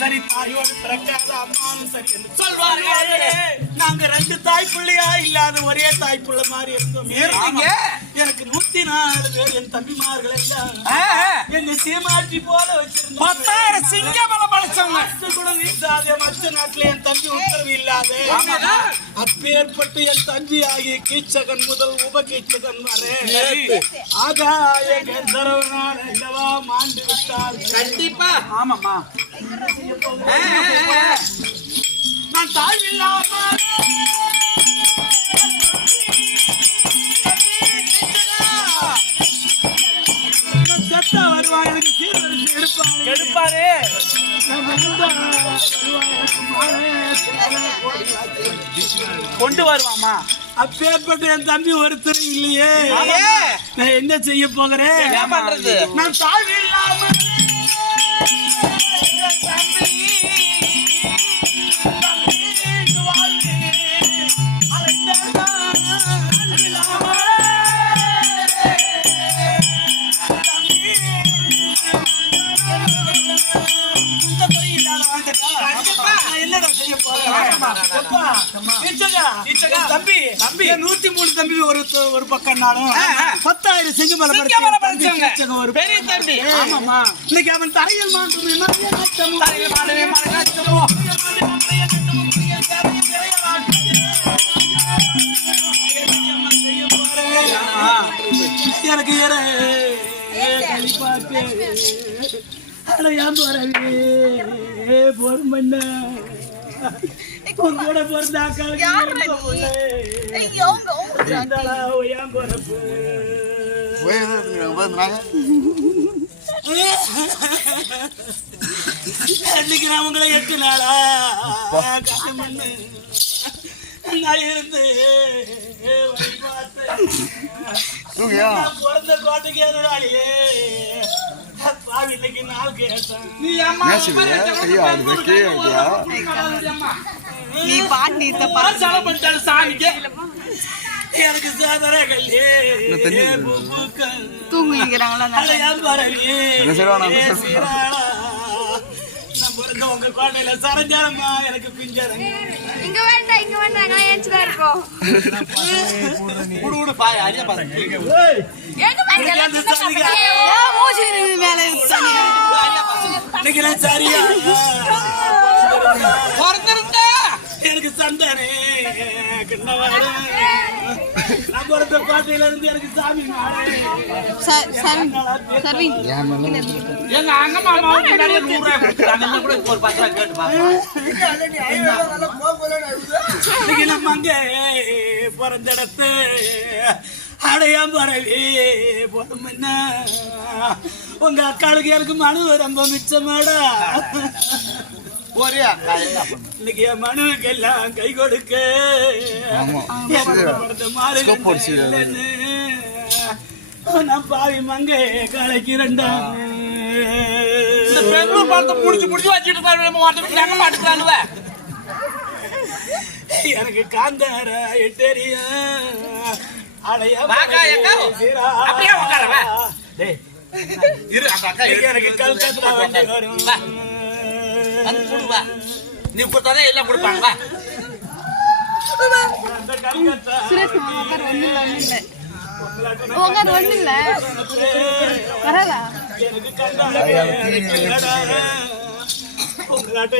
சரி தாயோடு பிறக்காத அம்மானும் சரி என்று சொல்வார்களே. நாங்க 2 தாய் பிள்ளையா இல்லாத ஒரே தாய் பிள்ளை மாதிரி இருந்தோம். எனக்கு 104 பேர் என் தம்பிமார்கள் எல்லாம் என்னை சீமாட்டி போல வச்சிருந்தோம். 10,000 சிங்கமலம் படைச்சவங்க கூட வீசாத மற்ற நாட்டுல என் தம்பி உத்தரவு இல்லாத அப்பேற்பட்டு என் தம்பி ஆகிய கீச்சகன் முதல் உபகீச்சகன் வரை ஆகாய கந்தரவனான இல்லவா மாண்டு விட்டார். கண்டிப்பா ஆமாம்மா. நான் தாய் இல்லாம செத்தா வருவா எனக்கு சீர்வரிசை எடுப்பாரு. கொண்டு வருவாமா. அப்பேற்பட்ட என் தம்பி ஒருத்தர் இல்லையே, நான் என்ன செய்ய போகிறேன்? நான் தாழ்வு இல்லாம தம்பி 103 தம்பி ஒரு பக்கம் நானும் 10,000 சிங்கமலம் ஒரு பெரிய தம்பி. ஆமாமா, இன்னைக்கு அவன் தரையில் மாண்டும் எனக்கு கழிப்பாட்டு பொறுமண்ண கூட பொறுத்தாக்கள் பொறப்பு இன்னைக்கு நான் உங்களை 8 நாளா காலமண்ணு நான் இருந்து பிறந்த கோட்டைக்கு ஏறாளியே பாவி இன்னைக்கு நாள் கேட்டேன். நீ பாட்டு சாமிக்கு எனக்கு சாதர கல்லே தூங்குகிறாங்களா உங்க கோட்டையில சரஞ்சாரமா எனக்கு பிஞ்சரங்க இங்க வேண்டாம் இங்க வேண்டாம் நான் ஏஞ்சுதான் இருக்கோம். குடு பாய் அரிய பாருங்க. எங்க பாருங்க மூஞ்சி மேல நிக்கிறேன் சரியா பொறுத்திருந்தா எனக்கு சந்தானே கிண்ணவாரு நான் பிறந்த கோட்டையில இருந்து எனக்கு சாமி எங்க அங்க மாமாவும் 100 ரூபாய் கொடுத்தாங்க கூட ஒரு 10 ரூபாய் கேட்டு பாருங்க. நம்ம அங்க பிறந்த இடத்து அடையாம பரவி போனோம்னா உங்க அக்காளுக்கு எனக்கு மனு ரொம்ப மிச்சமாடா. ஒரே அக்கா இன்னைக்கு என் மனுவுக்கு எல்லாம் கை கொடுக்க நான் பாவி மங்க கலைக்கு 2 பெங்களூர் பார்த்து முடிச்சு வச்சுட்டு மாட்டுக்கிறானுவ. எனக்கு காந்தார தெரியும் எனக்கு கல்கத்தா வண்டி வரும். நீ கொடுத்தாதே எல்லாம் கொடுப்பாங்க.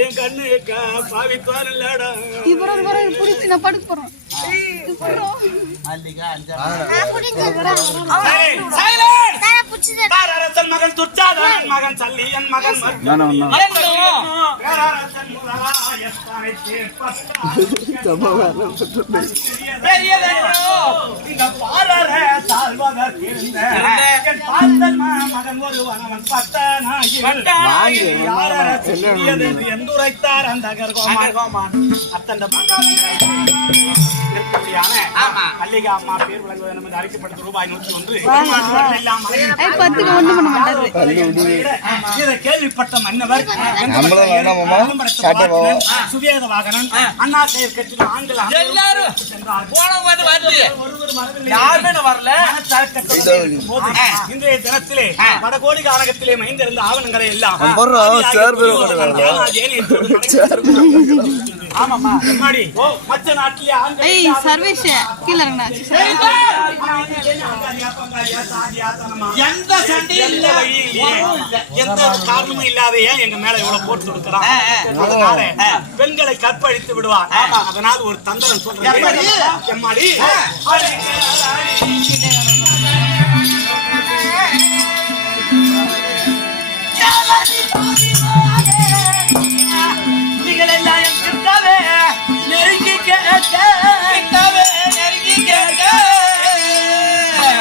என் கண்ணு பாவித்தான் இல்லடா நான் படுக்க போறோம். மகன் துச்சாதன் மகன் சல்லியன் மகன் மகன் ஒருவன் எந்துரைத்தார் அந்த அத்தண்ட ஆமா. மல்லிகா அம்மா பேர் விளங்குவது நமது அழைக்கப்பட்ட ரூபாய் 101 எல்லாம் ஐ, 10க்கு ஒண்ணும் பண்ண மாட்டாரு. இதை கேள்விப்பட்ட மன்னவர் நம்மளும் வேணாமாமா? சாப்பிட்டா சுவேத வாகனன் அண்ணா செயற் கட்சியில் ஆண்கள் எல்லாரும் சென்றார்கள். போனவங்க வந்து ஒருவர் மனதில் யாருமே வரல. போது இன்றைய தினத்திலே வடகோடி காரகத்திலே மைந்திருந்த ஆவணங்களை எல்லாம் ஆமாமா முன்னாடி மற்ற நாட்டிலே ஏய், சர்வேஷ் கீழ இறங்குடா. எந்த சண்டையும் இல்ல. எந்த காரணமும் இல்லாத ஏன் எங்க மேல இவ்வளவு போட்டு கொடுக்கிறான் அதனால பெண்களை கற்பழித்து விடுவார் அதனால் ஒரு தந்திரம் சொல்றேன் எம்மாடி நீங்கள் எல்லாம் என் கிட்டவே நெருங்கி கேட்க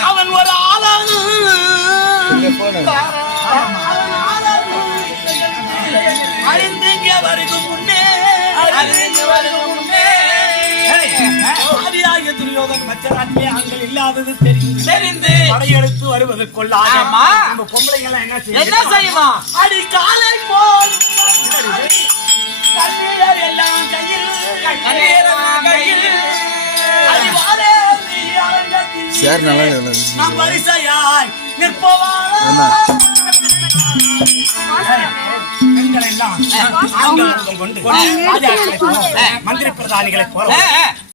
அவன் ஒரு ஆளானு அறிந்தீங்க வருகும் முன்னே ஆதியாகிய துரியோதன் மற்ற நாட்டிலே ஆண்கள் இல்லாதது தெரிந்து படையெடுத்து வருவது கொள்ளாத ஆமா. நம்ம பொம்பளைங்க எல்லாம் என்ன என்ன செய்யுமா? அடி காலை போல் கண்ணீர் எல்லாம் கையில் அடிவாரே நீ அரங்கத்தில் சார் நல்லா இல்லை. நாம் வரிசையாய் நிற்பவானா பெண்கள் எல்லாம் ஆண்கள் கொண்டு ராஜாக்களை போல, மந்திரி பிரதானிகளை போல